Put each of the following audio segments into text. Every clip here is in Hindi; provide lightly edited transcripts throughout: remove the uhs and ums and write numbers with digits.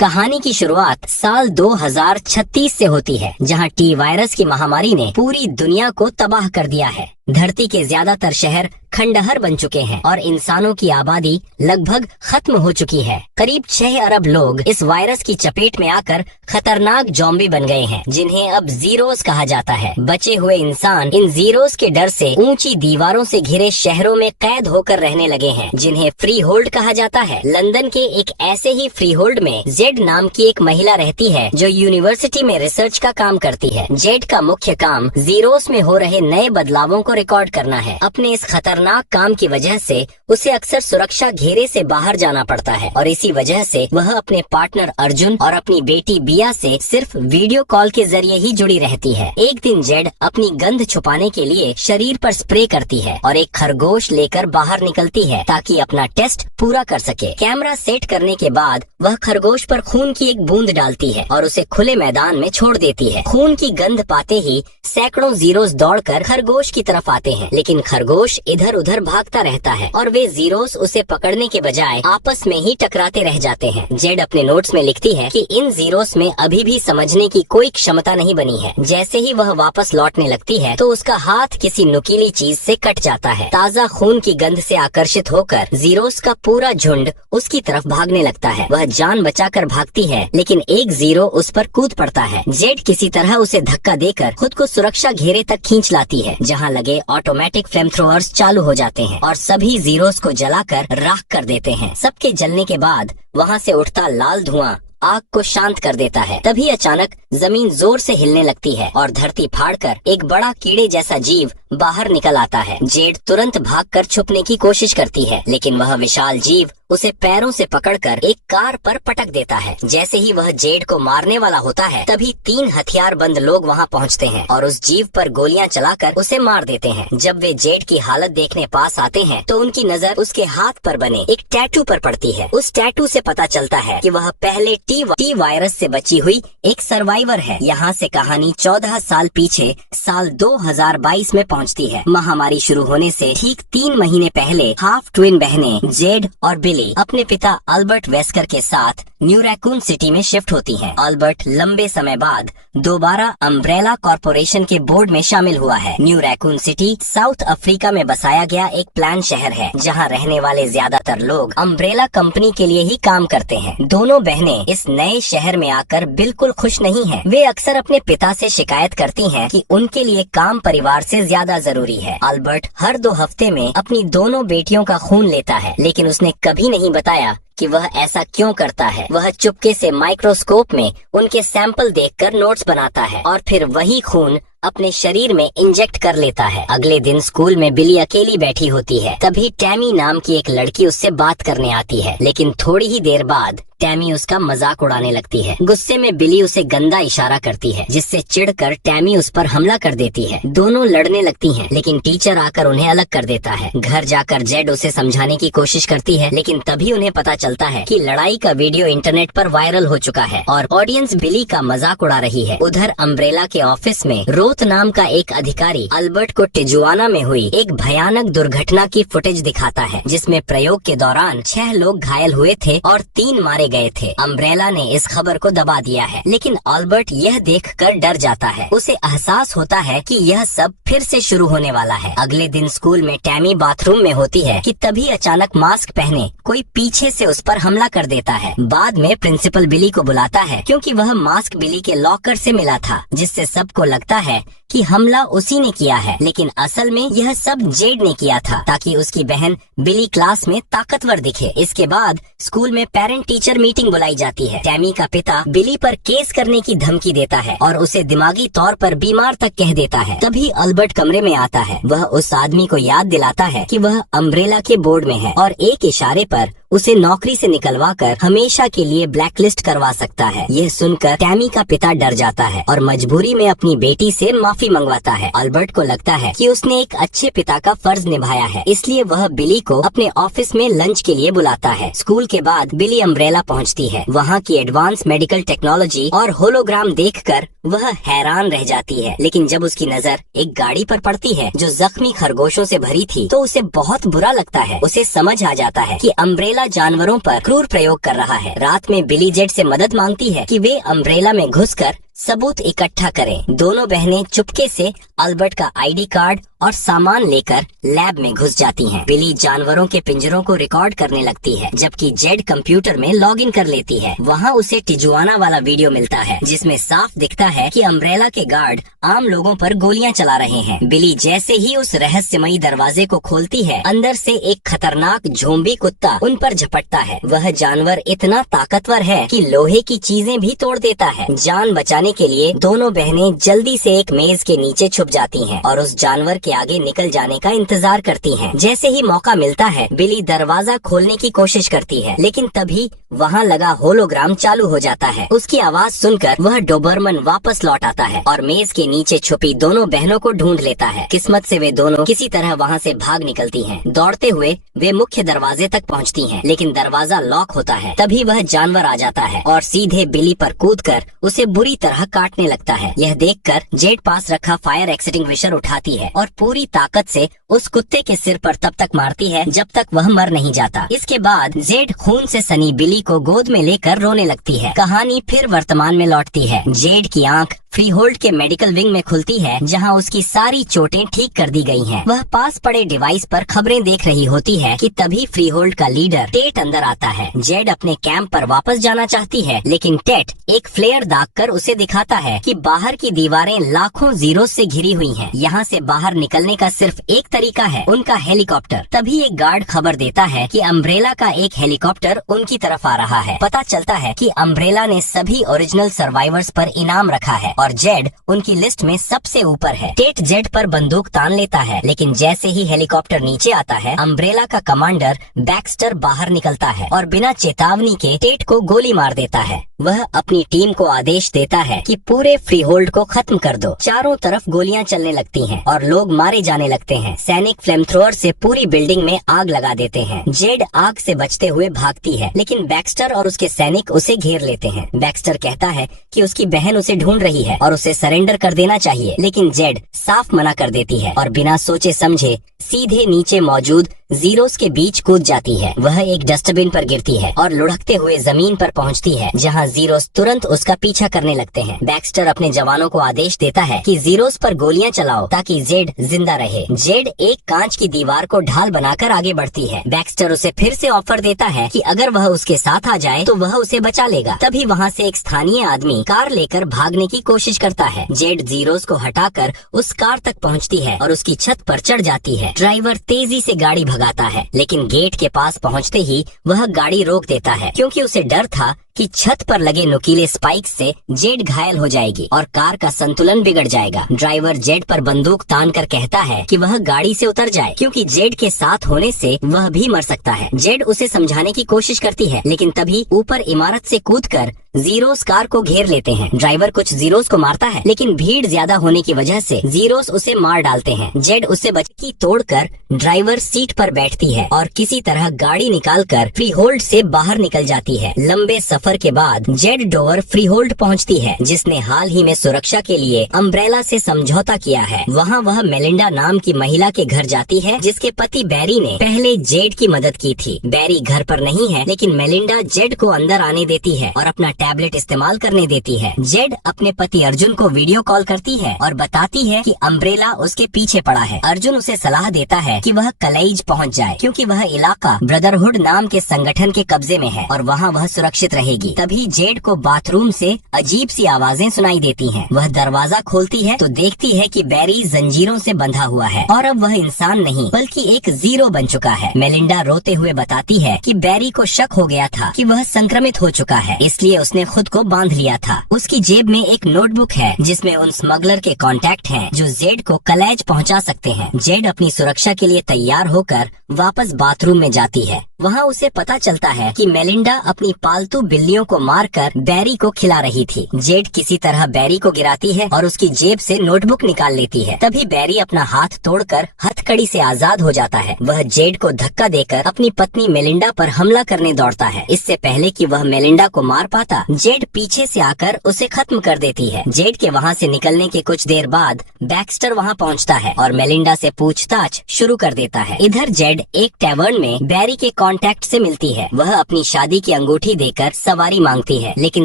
कहानी की शुरुआत साल 2036 से होती है, जहां टी वायरस की महामारी ने पूरी दुनिया को तबाह कर दिया है। धरती के ज्यादातर शहर खंडहर बन चुके हैं और इंसानों की आबादी लगभग खत्म हो चुकी है। करीब 6 अरब लोग इस वायरस की चपेट में आकर खतरनाक ज़ॉम्बी बन गए हैं, जिन्हें अब जीरोस कहा जाता है। बचे हुए इंसान इन जीरोस के डर से ऊंची दीवारों से घिरे शहरों में कैद होकर रहने लगे हैं, जिन्हें फ्री होल्ड कहा जाता है। लंदन के एक ऐसे ही फ्री होल्ड में जेड नाम की एक महिला रहती है, जो यूनिवर्सिटी में रिसर्च का काम करती है। जेड का मुख्य काम जीरोस में हो रहे नए बदलावों को रिकॉर्ड करना है। अपने इस खतरनाक काम की वजह से उसे अक्सर सुरक्षा घेरे से बाहर जाना पड़ता है और इसी वजह से वह अपने पार्टनर अर्जुन और अपनी बेटी बिया से सिर्फ वीडियो कॉल के जरिए ही जुड़ी रहती है। एक दिन जेड अपनी गंध छुपाने के लिए शरीर पर स्प्रे करती है और एक खरगोश लेकर बाहर निकलती है ताकि अपना टेस्ट पूरा कर सके। कैमरा सेट करने के बाद वह खरगोश पर खून की एक बूंद डालती है और उसे खुले मैदान में छोड़ देती है। खून की गंध पाते ही सैकड़ों जीरोस दौड़कर खरगोश की तरफ आते हैं, लेकिन खरगोश इधर उधर भागता रहता है और वे जीरोस उसे पकड़ने के बजाय आपस में ही टकराते रह जाते हैं। जेड अपने नोट्स में लिखती है कि इन जीरोस में अभी भी समझने की कोई क्षमता नहीं बनी है। जैसे ही वह वापस लौटने लगती है तो उसका हाथ किसी नुकीली चीज से कट जाता है। ताज़ा खून की गंध से आकर्षित होकर जीरोस का पूरा झुंड उसकी तरफ भागने लगता है। वह जान बचाकर भागती है, लेकिन एक जीरो उस पर कूद पड़ता है। जेड किसी तरह उसे धक्का देकर खुद को सुरक्षा घेरे तक खींच लाती है, जहाँ लगे ऑटोमेटिक फ्लेम थ्रोअर्स चालू हो जाते हैं और सभी जीरोस को जलाकर राख कर देते हैं। सबके जलने के बाद वहाँ से उठता लाल धुआं आग को शांत कर देता है। तभी अचानक जमीन जोर से हिलने लगती है और धरती फाड़कर एक बड़ा कीड़े जैसा जीव बाहर निकल आता है। जेड तुरंत भागकर छुपने की कोशिश करती है, लेकिन वह विशाल जीव उसे पैरों से पकड़कर एक कार पर पटक देता है। जैसे ही वह जेड को मारने वाला होता है, तभी 3 हथियारबंद लोग वहां पहुंचते हैं और उस जीव पर गोलियां चलाकर उसे मार देते हैं। जब वे जेड की हालत देखने पास आते हैं, तो उनकी नजर उसके हाथ पर बने एक टैटू पर पड़ती है। उस टैटू से पता चलता है कि वह पहले टी वायरस से बची हुई एक सर्वाइवर है। यहाँ से कहानी 14 साल पीछे साल 2022 में पहुँचती है। महामारी शुरू होने से ठीक 3 महीने पहले हाफ ट्विन बहनें जेड और बिली अपने पिता अल्बर्ट वेस्कर के साथ न्यू रैकून सिटी में शिफ्ट होती हैं। अल्बर्ट लंबे समय बाद दोबारा अम्ब्रेला कॉर्पोरेशन के बोर्ड में शामिल हुआ है। New raccoon city south Africa में बसाया गया एक प्लान शहर है, जहां रहने वाले ज्यादातर लोग अम्ब्रेला कंपनी के लिए ही काम करते हैं। दोनों बहनें इस नए शहर में आकर बिल्कुल खुश नहीं हैं। वे अक्सर अपने पिता से शिकायत करती हैं कि उनके लिए काम परिवार से ज्यादा जरूरी है। अल्बर्ट हर 2 हफ्ते में अपनी दोनों बेटियों का खून लेता है, लेकिन उसने कभी नहीं बताया कि वह ऐसा क्यों करता है। वह चुपके से माइक्रोस्कोप में उनके सैंपल देखकर नोट्स बनाता है और फिर वही खून अपने शरीर में इंजेक्ट कर लेता है। अगले दिन स्कूल में बिली अकेली बैठी होती है। तभी टैमी नाम की एक लड़की उससे बात करने आती है, लेकिन थोड़ी ही देर बाद टैमी उसका मजाक उड़ाने लगती है। गुस्से में बिली उसे गंदा इशारा करती है, जिससे चिढ़कर टैमी उस पर हमला कर देती है। दोनों लड़ने लगती हैं, लेकिन टीचर आकर उन्हें अलग कर देता है। घर जाकर जेड उसे समझाने की कोशिश करती है, लेकिन तभी उन्हें पता चलता है कि लड़ाई का वीडियो इंटरनेट पर वायरल हो चुका है और ऑडियंस बिली का मजाक उड़ा रही है। उधर अम्ब्रेला के ऑफिस में रोथ नाम का एक अधिकारी अल्बर्ट को टिजुआना में हुई एक भयानक दुर्घटना की फुटेज दिखाता है, जिसमें प्रयोग के दौरान 6 लोग घायल हुए थे और 3 मारे गए थे। अम्ब्रेला ने इस खबर को दबा दिया है, लेकिन अल्बर्ट यह देखकर डर जाता है। उसे एहसास होता है कि यह सब फिर से शुरू होने वाला है। अगले दिन स्कूल में टैमी बाथरूम में होती है कि तभी अचानक मास्क पहने कोई पीछे से उस पर हमला कर देता है। बाद में प्रिंसिपल बिली को बुलाता है, क्योंकि वह मास्क बिली के लॉकर से मिला था, जिससे सबको लगता है कि हमला उसी ने किया है, लेकिन असल में यह सब जेड ने किया था, ताकि उसकी बहन बिली क्लास में ताकतवर दिखे। इसके बाद स्कूल में पेरेंट टीचर मीटिंग बुलाई जाती है। टैमी का पिता बिली पर केस करने की धमकी देता है और उसे दिमागी तौर पर बीमार तक कह देता है। तभी अल्बर्ट कमरे में आता है। वह उस आदमी को याद दिलाता है कि वह अम्ब्रेला के बोर्ड में है और एक इशारे पर उसे नौकरी से निकलवाकर हमेशा के लिए ब्लैकलिस्ट करवा सकता है। यह सुनकर टैमी का पिता डर जाता है और मजबूरी में अपनी बेटी से माफी मंगवाता है। अल्बर्ट को लगता है कि उसने एक अच्छे पिता का फर्ज निभाया है, इसलिए वह बिली को अपने ऑफिस में लंच के लिए बुलाता है। स्कूल के बाद बिली अम्ब्रेला पहुंचती है। वहाँ की एडवांस मेडिकल टेक्नोलॉजी और होलोग्राम देखकर वह हैरान रह जाती है, लेकिन जब उसकी नजर एक गाड़ी पर पड़ती है जो जख्मी खरगोशों से भरी थी, तो उसे बहुत बुरा लगता है। उसे समझ आ जाता है कि अम्ब्रेला अम्ब्रेला जानवरों पर क्रूर प्रयोग कर रहा है। रात में बिली जेड से मदद मांगती है कि वे अम्ब्रेला में घुसकर सबूत इकट्ठा करें। दोनों बहनें चुपके से अल्बर्ट का आईडी कार्ड और सामान लेकर लैब में घुस जाती हैं। बिली जानवरों के पिंजरों को रिकॉर्ड करने लगती है, जबकि जेड कंप्यूटर में लॉगिन कर लेती है। वहाँ उसे टिजुआना वाला वीडियो मिलता है, जिसमें साफ दिखता है कि अम्ब्रेला के गार्ड आम लोगों पर गोलियां चला रहे हैं। बिली जैसे ही उस रहस्यमयी दरवाजे को खोलती है, अंदर से एक खतरनाक झोंबी कुत्ता उन पर झपटता है। वह जानवर इतना ताकतवर है कि लोहे की चीजें भी तोड़ देता है। जान बचाने के लिए दोनों बहनें जल्दी से एक मेज के नीचे छुप जाती हैं और उस जानवर के आगे निकल जाने का इंतजार करती हैं। जैसे ही मौका मिलता है, बिली दरवाजा खोलने की कोशिश करती है, लेकिन तभी वहाँ लगा होलोग्राम चालू हो जाता है। उसकी आवाज सुनकर वह डोबरमन वापस लौट आता है और मेज के नीचे छुपी दोनों बहनों को ढूंढ लेता है। किस्मत से वे दोनों किसी तरह वहाँ से भाग निकलती हैं। दौड़ते हुए वे मुख्य दरवाजे तक पहुँचती हैं, लेकिन दरवाजा लॉक होता है। तभी वह जानवर आ जाता है और सीधे बिली पर कूदकर उसे बुरी तरह काटने लगता है। यह देखकर जेड पास रखा फायर एक्सटिंग्विशर उठाती है और पूरी ताकत से उस कुत्ते के सिर पर तब तक मारती है जब तक वह मर नहीं जाता। इसके बाद जेड खून से सनी बिली को गोद में लेकर रोने लगती है। कहानी फिर वर्तमान में लौटती है। जेड की आंख फ्रीहोल्ड के मेडिकल विंग में खुलती है, जहां उसकी सारी चोटें ठीक कर दी गई हैं। वह पास पड़े डिवाइस पर खबरें देख रही होती है कि तभी फ्रीहोल्ड का लीडर टेट अंदर आता है। जेड अपने कैंप पर वापस जाना चाहती है, लेकिन टेट एक फ्लेयर दागकर उसे दिखाता है कि बाहर की दीवारें लाखों जीरो से घिरी हुई हैं। यहाँ से बाहर निकलने का सिर्फ एक तरीका है, उनका हेलीकॉप्टर। तभी एक गार्ड खबर देता है कि अम्ब्रेला का एक हेलीकॉप्टर उनकी तरफ आ रहा है। पता चलता है कि अम्ब्रेला ने सभी ओरिजिनल सर्वाइवर्स पर इनाम रखा है और जेड उनकी लिस्ट में सबसे ऊपर है। टेट जेड पर बंदूक तान लेता है, लेकिन जैसे ही हेलीकॉप्टर नीचे आता है, अम्ब्रेला का कमांडर बैक्स्टर बाहर निकलता है और बिना चेतावनी के टेट को गोली मार देता है। वह अपनी टीम को आदेश देता है कि पूरे फ्रीहोल्ड को खत्म कर दो। चारों तरफ गोलियां चलने लगती हैं और लोग मारे जाने लगते हैं। सैनिक फ्लेम थ्रोअर से पूरी बिल्डिंग में आग लगा देते हैं। जेड आग से बचते हुए भागती है, लेकिन बैक्स्टर और उसके सैनिक उसे घेर लेते हैं। बैक्स्टर कहता है कि उसकी बहन उसे ढूंढ रही है और उसे सरेंडर कर देना चाहिए, लेकिन जेड साफ मना कर देती है और बिना सोचे समझे सीधे नीचे मौजूद जीरोस के बीच कूद जाती है। वह एक डस्टबिन पर गिरती है और लुढ़कते हुए जमीन पर पहुंचती है, जहां जीरोस तुरंत उसका पीछा करने लगते हैं। बैक्स्टर अपने जवानों को आदेश देता है कि जीरोस पर गोलियां चलाओ ताकि जेड जिंदा रहे। जेड एक कांच की दीवार को ढाल बनाकर आगे बढ़ती है। बैक्स्टर उसे फिर से ऑफर देता है कि अगर वह उसके साथ आ जाए तो वह उसे बचा लेगा। तभी वहाँ से एक स्थानीय आदमी कार लेकर भागने की कोशिश करता है। जेड जीरोस को हटाकर उस कार तक पहुँचती है और उसकी छत पर चढ़ जाती है। ड्राइवर तेजी से गाड़ी भगाता है, लेकिन गेट के पास पहुंचते ही वह गाड़ी रोक देता है, क्योंकि उसे डर था कि छत पर लगे नुकीले स्पाइक से जेड घायल हो जाएगी और कार का संतुलन बिगड़ जाएगा। ड्राइवर जेड पर बंदूक तान कर कहता है कि वह गाड़ी से उतर जाए, क्योंकि जेड के साथ होने से वह भी मर सकता है। जेड उसे समझाने की कोशिश करती है, लेकिन तभी ऊपर इमारत से कूदकर जीरोस कार को घेर लेते हैं। ड्राइवर कुछ जीरोस को मारता है, लेकिन भीड़ ज्यादा होने की वजह से जीरोस उसे मार डालते हैं। जेड उससे बचने की तोड़कर ड्राइवर सीट पर बैठती है और किसी तरह गाड़ी निकालकर फ्रीहोल्ड से बाहर निकल जाती है। लंबे सफर के बाद जेड डोवर फ्रीहोल्ड पहुंचती है, जिसने हाल ही में सुरक्षा के लिए अम्ब्रेला से समझौता किया है। वहां वह मेलिंडा नाम की महिला के घर जाती है, जिसके पति बैरी ने पहले जेड की मदद की थी। बैरी घर पर नहीं है, लेकिन मेलिंडा जेड को अंदर आने देती है और अपना टैबलेट इस्तेमाल करने देती है। जेड अपने पति अर्जुन को वीडियो कॉल करती है और बताती है कि अम्ब्रेला उसके पीछे पड़ा है। अर्जुन उसे सलाह देता है कि वह कलेज पहुंच जाए, क्योंकि वह इलाका ब्रदरहुड नाम के संगठन के कब्जे में है और वहां वह सुरक्षित रहेगी। तभी जेड को बाथरूम से अजीब सी आवाजें सुनाई देती हैं। वह दरवाजा खोलती है तो देखती है कि बैरी जंजीरों से बंधा हुआ है और अब वह इंसान नहीं बल्कि एक जीरो बन चुका है। मेलिंडा रोते हुए बताती है कि बैरी को शक हो गया था कि वह संक्रमित हो चुका है, इसलिए उसने खुद को बांध लिया था। उसकी जेब में एक नोटबुक है जिसमें उन स्मगलर के कॉन्टैक्ट हैं जो जेड को कलेज पहुंचा सकते हैं। जेड अपनी सुरक्षा के लिए तैयार होकर वापस बाथरूम में जाती है। वहाँ उसे पता चलता है कि मेलिंडा अपनी पालतू बिल्लियों को मारकर बैरी को खिला रही थी। जेड किसी तरह बैरी को गिराती है और उसकी जेब से नोटबुक निकाल लेती है। तभी बैरी अपना हाथ तोड़कर हथकड़ी से आजाद हो जाता है। वह जेड को धक्का देकर अपनी पत्नी मेलिंडा पर हमला करने दौड़ता है। इससे पहले कि वह मेलिंडा को मार पाता, जेड पीछे से आकर उसे खत्म कर देती है। जेड के वहाँ से निकलने के कुछ देर बाद बैक्स्टर वहाँ पहुँचता है और मेलिंडा से पूछताछ शुरू कर देता है। इधर जेड एक टैवर्न में बैरी के कांटेक्ट से मिलती है। वह अपनी शादी की अंगूठी देकर सवारी मांगती है, लेकिन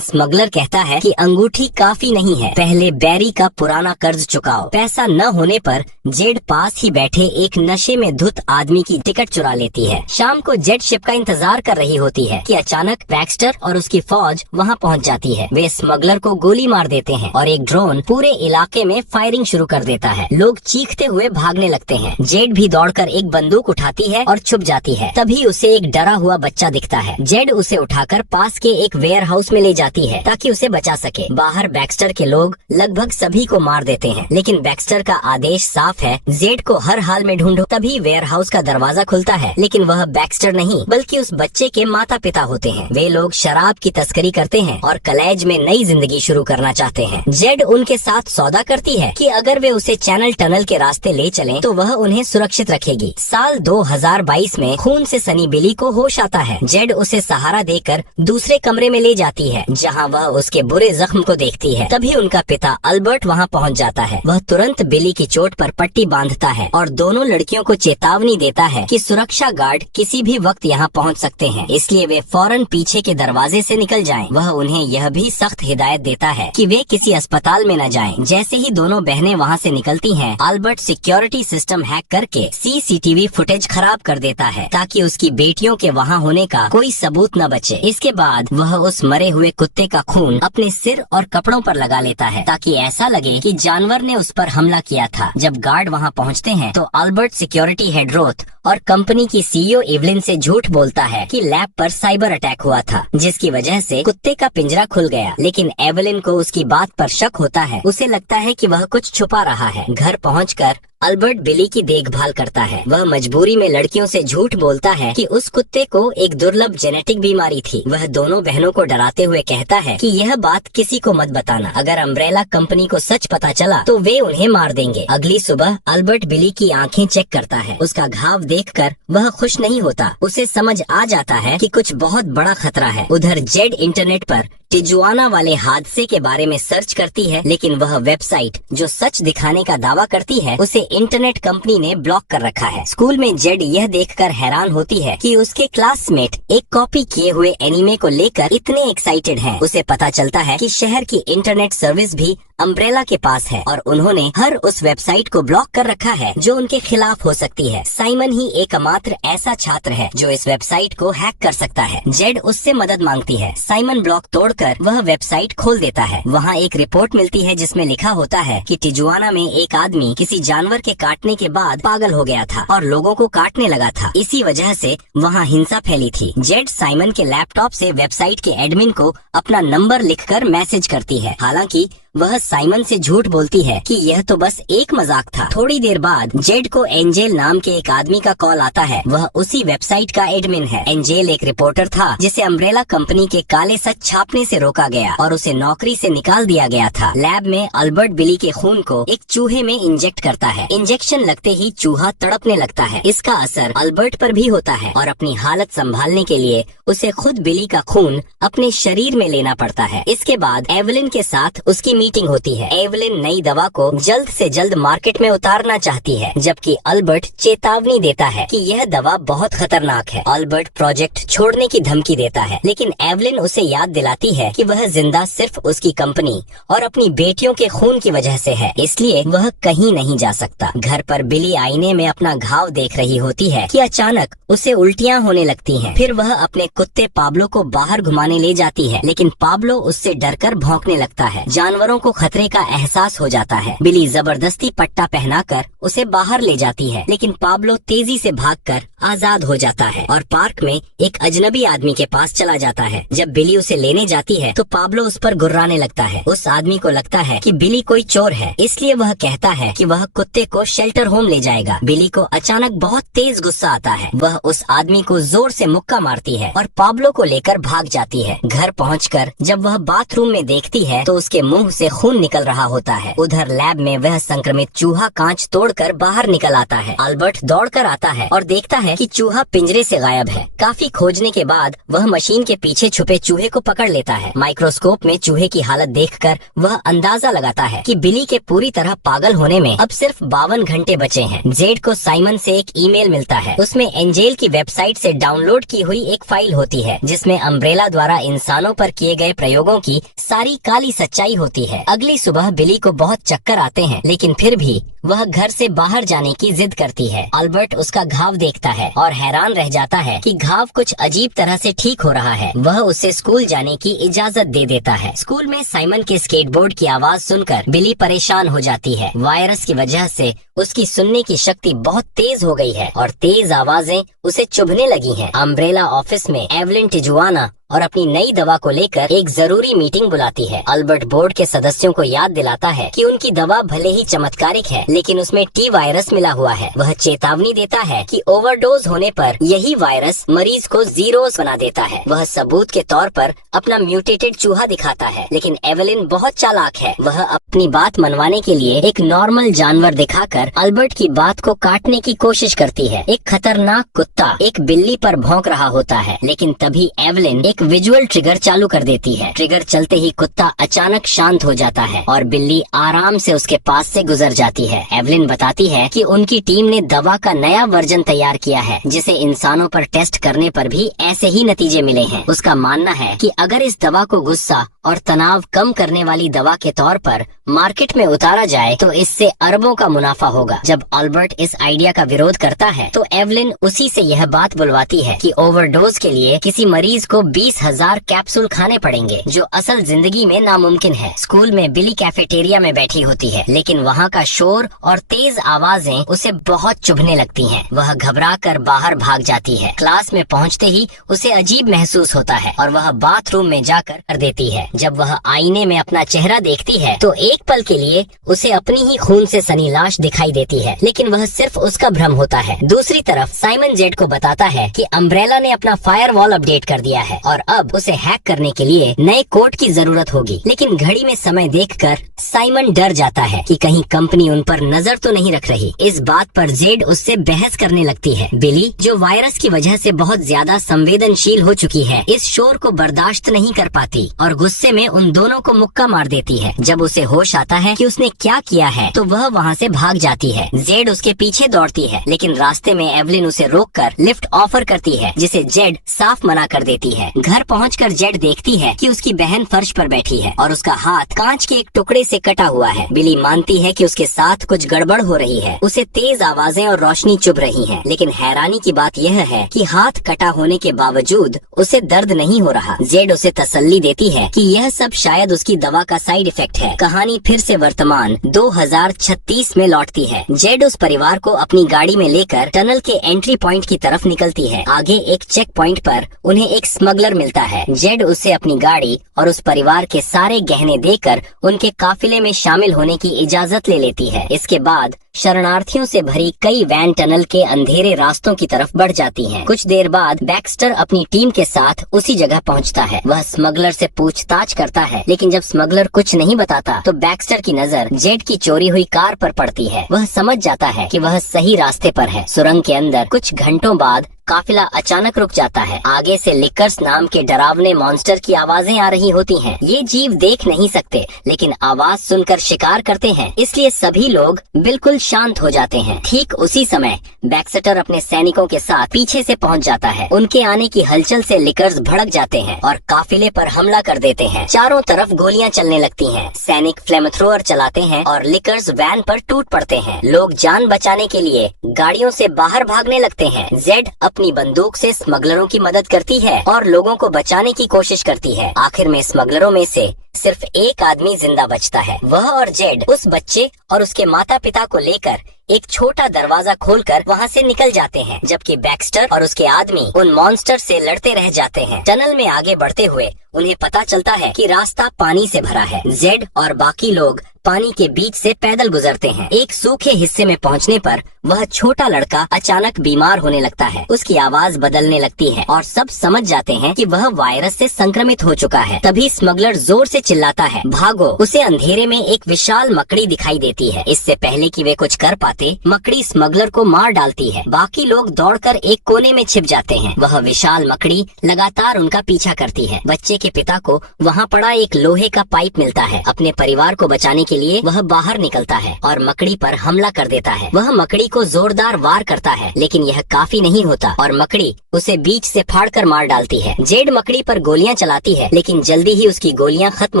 स्मगलर कहता है कि अंगूठी काफी नहीं है, पहले बैरी का पुराना कर्ज चुकाओ। पैसा न होने पर जेड पास ही बैठे एक नशे में धुत आदमी की टिकट चुरा लेती है। शाम को जेड शिप का इंतजार कर रही होती है कि अचानक बैक्स्टर और उसकी फौज वहां पहुंच जाती है। वे स्मगलर को गोली मार देते हैं और एक ड्रोन पूरे इलाके में फायरिंग शुरू कर देता है। लोग चीखते हुए भागने लगते हैं। जेड भी दौड़कर एक बंदूक उठाती है और छुप जाती है। तभी उसे एक डरा हुआ बच्चा दिखता है। जेड उसे उठाकर पास के एक वेयर हाउस में ले जाती है ताकि उसे बचा सके। बाहर बैक्स्टर के लोग लगभग सभी को मार देते हैं, लेकिन बैक्स्टर का आदेश साफ है, जेड को हर हाल में ढूंढो। तभी वेयर हाउस का दरवाजा खुलता है, लेकिन वह बैक्स्टर नहीं बल्कि उस बच्चे के माता पिता होते हैं। वे लोग शराब की तस्करी करते हैं और कलेज में नई जिंदगी शुरू करना चाहते हैं। जेड उनके साथ सौदा करती है कि अगर वे उसे चैनल टनल के रास्ते ले चलें, तो वह उन्हें सुरक्षित रखेगी। साल 2022 में खून से सनी बिली को होश आता है। जेड उसे सहारा देकर दूसरे कमरे में ले जाती है, जहां वह उसके बुरे जख्म को देखती है। तभी उनका पिता अल्बर्ट वहां पहुंच जाता है। वह तुरंत बिली की चोट पर पट्टी बांधता है और दोनों लड़कियों को चेतावनी देता है कि सुरक्षा गार्ड किसी भी वक्त यहाँ पहुँच सकते हैं, इसलिए वे फौरन पीछे के दरवाजे से निकल जाएं। वह उन्हें यह भी सख्त हिदायत देता है कि वे किसी अस्पताल में न जाएं। जैसे ही दोनों बहनें वहां से निकलती हैं, अल्बर्ट सिक्योरिटी सिस्टम हैक करके सीसीटीवी फुटेज खराब कर देता है ताकि उसकी बेटियों के वहां होने का कोई सबूत न बचे। इसके बाद वह उस मरे हुए कुत्ते का खून अपने सिर और कपड़ों पर लगा लेता है ताकि ऐसा लगे कि जानवर ने उस पर हमला किया था। जब गार्ड वहां पहुंचते हैं तो अल्बर्ट सिक्योरिटी हेड रोथ और कंपनी की सीईओ इवलिन से झूठ बोलता है कि लैब पर साइबर अटैक हुआ था, जिसकी वजह से कुत्ते का पिंजरा खुल गया। लेकिन एवलिन को उसकी बात पर शक होता है। उसे लगता है कि वह कुछ छुपा रहा है। घर पहुंचकर अल्बर्ट बिली की देखभाल करता है। वह मजबूरी में लड़कियों से झूठ बोलता है कि उस कुत्ते को एक दुर्लभ जेनेटिक बीमारी थी। वह दोनों बहनों को डराते हुए कहता है कि यह बात किसी को मत बताना। अगर अम्ब्रेला कंपनी को सच पता चला तो वे उन्हें मार देंगे। अगली सुबह अल्बर्ट बिली की आंखें चेक करता है। उसका घाव देखकर वह खुश नहीं होता। उसे समझ आ जाता है कि कुछ बहुत बड़ा खतरा है। उधर जेड इंटरनेट पर टिजुआना वाले हादसे के बारे में सर्च करती है, लेकिन वह वेबसाइट जो सच दिखाने का दावा करती है उसे इंटरनेट कंपनी ने ब्लॉक कर रखा है। स्कूल में जेड यह देखकर हैरान होती है कि उसके क्लासमेट एक कॉपी किए हुए एनीमे को लेकर इतने एक्साइटेड हैं। उसे पता चलता है कि शहर की इंटरनेट सर्विस भी अम्ब्रेला के पास है और उन्होंने हर उस वेबसाइट को ब्लॉक कर रखा है जो उनके खिलाफ हो सकती है। साइमन ही एकमात्र ऐसा छात्र है जो इस वेबसाइट को हैक कर सकता है। जेड उससे मदद मांगती है। साइमन ब्लॉक तोड़कर वह वेबसाइट खोल देता है। वहाँ एक रिपोर्ट मिलती है जिसमें लिखा होता है कि टिजुआना में एक आदमी किसी जानवर के काटने के बाद पागल हो गया था और लोगों को काटने लगा था। इसी वजह से वहाँ हिंसा फैली थी। जेड साइमन के लैपटॉप से वेबसाइट के एडमिन को अपना नंबर लिखकर मैसेज करती है। हालांकि वह साइमन से झूठ बोलती है कि यह तो बस एक मजाक था। थोड़ी देर बाद जेड को एंजेल नाम के एक आदमी का कॉल आता है। वह उसी वेबसाइट का एडमिन है। एंजेल एक रिपोर्टर था जिसे अम्ब्रेला कंपनी के काले सच छापने से रोका गया और उसे नौकरी से निकाल दिया गया था। लैब में अल्बर्ट बिली के खून को एक चूहे में इंजेक्ट करता है। इंजेक्शन लगते ही चूहा तड़पने लगता है। इसका असर अल्बर्ट पर भी होता है और अपनी हालत संभालने के लिए उसे खुद बिली का खून अपने शरीर में लेना पड़ता है। इसके बाद एवलिन के साथ उसकी मीटिंग होती है। एवलिन नई दवा को जल्द से जल्द मार्केट में उतारना चाहती है, जबकि अल्बर्ट चेतावनी देता है कि यह दवा बहुत खतरनाक है। अल्बर्ट प्रोजेक्ट छोड़ने की धमकी देता है, लेकिन एवलिन उसे याद दिलाती है कि वह जिंदा सिर्फ उसकी कंपनी और अपनी बेटियों के खून की वजह से है, इसलिए वह कहीं नहीं जा सकता। घर पर बिली आईने में अपना घाव देख रही होती है कि अचानक उसे उल्टियाँ होने लगती हैं। फिर वह अपने कुत्ते पाब्लो को बाहर घुमाने ले जाती है, लेकिन पाब्लो उससे डरकर भौंकने लगता है। जानवरों को खतरे का एहसास हो जाता है। बिली जबरदस्ती पट्टा पहनाकर उसे बाहर ले जाती है, लेकिन पाब्लो तेजी से भागकर आजाद हो जाता है और पार्क में एक अजनबी आदमी के पास चला जाता है। जब बिली उसे लेने जाती है तो पाब्लो उस पर गुर्राने लगता है। उस आदमी को लगता है कि बिली कोई चोर है, इसलिए वह कहता है कि वह कुत्ते को शेल्टर होम ले जाएगा। बिली को अचानक बहुत तेज गुस्सा आता है। वह उस आदमी को जोर से मुक्का मारती है और पाब्लो को लेकर भाग जाती है। घर पहुँचकर जब वह बाथरूम में देखती है तो उसके मुंह से से खून निकल रहा होता है। उधर लैब में वह संक्रमित चूहा कांच तोड़कर बाहर निकल आता है। अल्बर्ट दौड़कर आता है और देखता है कि चूहा पिंजरे से गायब है। काफी खोजने के बाद वह मशीन के पीछे छुपे चूहे को पकड़ लेता है। माइक्रोस्कोप में चूहे की हालत देखकर वह अंदाजा लगाता है कि बिली के पूरी तरह पागल होने में अब सिर्फ 52 घंटे बचे हैं। जेड को साइमन से एक ईमेल मिलता है। उसमें एंजेल की वेबसाइट से डाउनलोड की हुई एक फाइल होती है जिसमें अम्ब्रेला द्वारा इंसानों पर किए गए प्रयोगों की सारी काली सच्चाई होती है। अगली सुबह बिली को बहुत चक्कर आते हैं, लेकिन फिर भी वह घर से बाहर जाने की जिद करती है। अल्बर्ट उसका घाव देखता है और हैरान रह जाता है कि घाव कुछ अजीब तरह से ठीक हो रहा है। वह उसे स्कूल जाने की इजाजत दे देता है। स्कूल में साइमन के स्केटबोर्ड की आवाज सुनकर बिली परेशान हो जाती है। वायरस की वजह से उसकी सुनने की शक्ति बहुत तेज हो गई है और तेज आवाजें उसे चुभने लगी हैं। अम्ब्रेला ऑफिस में एवलिन टिजुआना और अपनी नई दवा को लेकर एक जरूरी मीटिंग बुलाती है। अल्बर्ट बोर्ड के सदस्यों को याद दिलाता है कि उनकी दवा भले ही चमत्कारिक है, लेकिन उसमें टी वायरस मिला हुआ है। वह चेतावनी देता है कि ओवरडोज होने पर यही वायरस मरीज को जीरोस बना देता है। वह सबूत के तौर पर अपना म्यूटेटेड चूहा दिखाता है, लेकिन एवलिन बहुत चालाक है। वह अपनी बात मनवाने के लिए एक नॉर्मल जानवर दिखाकर अल्बर्ट की बात को काटने की कोशिश करती है। एक खतरनाक कुत्ता एक बिल्ली पर भौंक रहा होता है, लेकिन तभी एवलिन एक विजुअल ट्रिगर चालू कर देती है। ट्रिगर चलते ही कुत्ता अचानक शांत हो जाता है और बिल्ली आराम से उसके पास से गुजर जाती है। एवलिन बताती है कि उनकी टीम ने दवा का नया वर्जन तैयार किया है जिसे इंसानों पर टेस्ट करने पर भी ऐसे ही नतीजे मिले हैं। उसका मानना है कि अगर इस दवा को गुस्सा और तनाव कम करने वाली दवा के तौर पर मार्केट में उतारा जाए तो इससे अरबों का मुनाफा होगा। जब अल्बर्ट इस आइडिया का विरोध करता है तो एवलिन उसी से यह बात बुलवाती है कि ओवरडोज के लिए किसी मरीज को 20,000 कैप्सूल खाने पड़ेंगे, जो असल जिंदगी में नामुमकिन है। स्कूल में बिली कैफेटेरिया में बैठी होती है, लेकिन वहाँ का शोर और तेज आवाजें उसे बहुत चुभने लगती हैं। वह घबरा कर बाहर भाग जाती है। क्लास में पहुँचते ही उसे अजीब महसूस होता है और वह बाथरूम में जाकर कर देती है। जब वह आईने में अपना चेहरा देखती है तो एक पल के लिए उसे अपनी ही खून से सनी लाश दिखाई देती है, लेकिन वह सिर्फ उसका भ्रम होता है। दूसरी तरफ साइमन जेड को बताता है कि अम्ब्रेला ने अपना फायरवॉल अपडेट कर दिया है और अब उसे हैक करने के लिए नए कोड की जरूरत होगी। लेकिन घड़ी में समय देखकर साइमन डर जाता है कि कहीं कंपनी उन पर नजर तो नहीं रख रही। इस बात पर जेड उससे बहस करने लगती है। बिली, जो वायरस की वजह से बहुत ज्यादा संवेदनशील हो चुकी है, इस शोर को बर्दाश्त नहीं कर पाती और गुस्से में उन दोनों को मुक्का मार देती है। जब उसे होश आता है कि उसने क्या किया है तो वह वहाँ से भाग जाती है। जेड उसके पीछे दौड़ती है, लेकिन रास्ते में एवलिन उसे रोककर लिफ्ट ऑफर करती है, जिसे जेड साफ मना कर देती है। घर पहुंचकर जेड देखती है कि उसकी बहन फर्श पर बैठी है और उसका हाथ कांच के एक टुकड़े से कटा हुआ है। बिली मानती है कि उसके साथ कुछ गड़बड़ हो रही है। उसे तेज आवाजें और रोशनी चुभ रही है, लेकिन हैरानी की बात यह है कि हाथ कटा होने के बावजूद उसे दर्द नहीं हो रहा। जेड उसे तसल्ली देती है कि यह सब शायद उसकी दवा का साइड इफेक्ट है। कहानी फिर से वर्तमान 2036 में लौटती है। जेड उस परिवार को अपनी गाड़ी में लेकर टनल के एंट्री पॉइंट की तरफ निकलती है। आगे एक चेक पॉइंट पर उन्हें एक स्मगलर मिलता है। जेड उससे अपनी गाड़ी और उस परिवार के सारे गहने देकर उनके काफिले में शामिल होने की इजाजत ले लेती है। इसके बाद शरणार्थियों से भरी कई वैन टनल के अंधेरे रास्तों की तरफ बढ़ जाती हैं। कुछ देर बाद बैक्स्टर अपनी टीम के साथ उसी जगह पहुंचता है। वह स्मगलर से पूछताछ करता है, लेकिन जब स्मगलर कुछ नहीं बताता तो बैक्स्टर की नजर जेड की चोरी हुई कार पर पड़ती है। वह समझ जाता है कि वह सही रास्ते पर है। सुरंग के अंदर कुछ घंटों बाद काफिला अचानक रुक जाता है। आगे से लिकर्स नाम के डरावने मॉन्स्टर की आवाजें आ रही होती हैं। ये जीव देख नहीं सकते, लेकिन आवाज सुनकर शिकार करते हैं, इसलिए सभी लोग बिल्कुल शांत हो जाते हैं। ठीक उसी समय बैक्स्टर अपने सैनिकों के साथ पीछे से पहुंच जाता है। उनके आने की हलचल से लिकर्स भड़क जाते हैं और काफिले पर हमला कर देते हैं। चारों तरफ गोलियां चलने लगती हैं। सैनिक फ्लेम थ्रोअर चलाते हैं और लिकर्स वैन पर टूट पड़ते हैं। लोग जान बचाने के लिए गाड़ियों से बाहर भागने लगते हैं। जेड अपनी बंदूक से स्मगलरों की मदद करती है और लोगों को बचाने की कोशिश करती है। आखिर में स्मगलरों में से सिर्फ एक आदमी जिंदा बचता है। वह और जेड उस बच्चे और उसके माता पिता को लेकर एक छोटा दरवाजा खोलकर वहां से निकल जाते हैं, जबकि बैक्स्टर और उसके आदमी उन मॉन्स्टर से लड़ते रह जाते हैं। टनल में आगे बढ़ते हुए उन्हें पता चलता है कि रास्ता पानी से भरा है। जेड और बाकी लोग पानी के बीच से पैदल गुजरते हैं। एक सूखे हिस्से में पहुंचने पर वह छोटा लड़का अचानक बीमार होने लगता है। उसकी आवाज बदलने लगती है और सब समझ जाते हैं कि वह वायरस से संक्रमित हो चुका है। तभी स्मगलर जोर से चिल्लाता है, भागो। उसे अंधेरे में एक विशाल मकड़ी दिखाई देती है। इससे पहले कि वे कुछ कर पाते, मकड़ी स्मगलर को मार डालती है। बाकी लोग दौड़कर एक कोने में छिप जाते हैं। वह विशाल मकड़ी लगातार उनका पीछा करती है। बच्चे के पिता को वहाँ पड़ा एक लोहे का पाइप मिलता है। अपने परिवार को बचाने के लिए वह बाहर निकलता है और मकड़ी पर हमला कर देता है। वह मकड़ी को जोरदार वार करता है, लेकिन यह काफी नहीं होता और मकड़ी उसे बीच से फाड़कर मार डालती है। जेड मकड़ी पर गोलियां चलाती है, लेकिन जल्दी ही उसकी गोलियां खत्म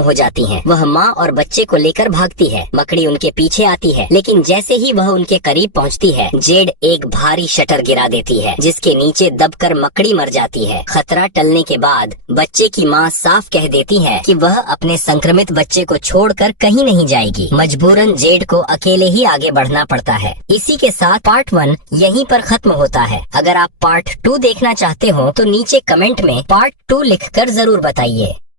हो जाती हैं। वह माँ और बच्चे को लेकर भागती है। मकड़ी उनके पीछे आती है, लेकिन जैसे ही वह उनके करीब पहुँचती है, जेड एक भारी शटर गिरा देती है, जिसके नीचे दबकर मकड़ी मर जाती है। खतरा टलने के बाद बच्चे की माँ साफ कह देती है कि वह अपने संक्रमित बच्चे को छोड़कर कहीं नहीं जाएगी। मजबूरन जेड को अकेले ही आगे बढ़ना पड़ता है। इसी के साथ पार्ट 1 यहीं पर खत्म होता है। अगर आप पार्ट 2 देखना चाहते हो तो नीचे कमेंट में पार्ट 2 लिखकर जरूर बताइए।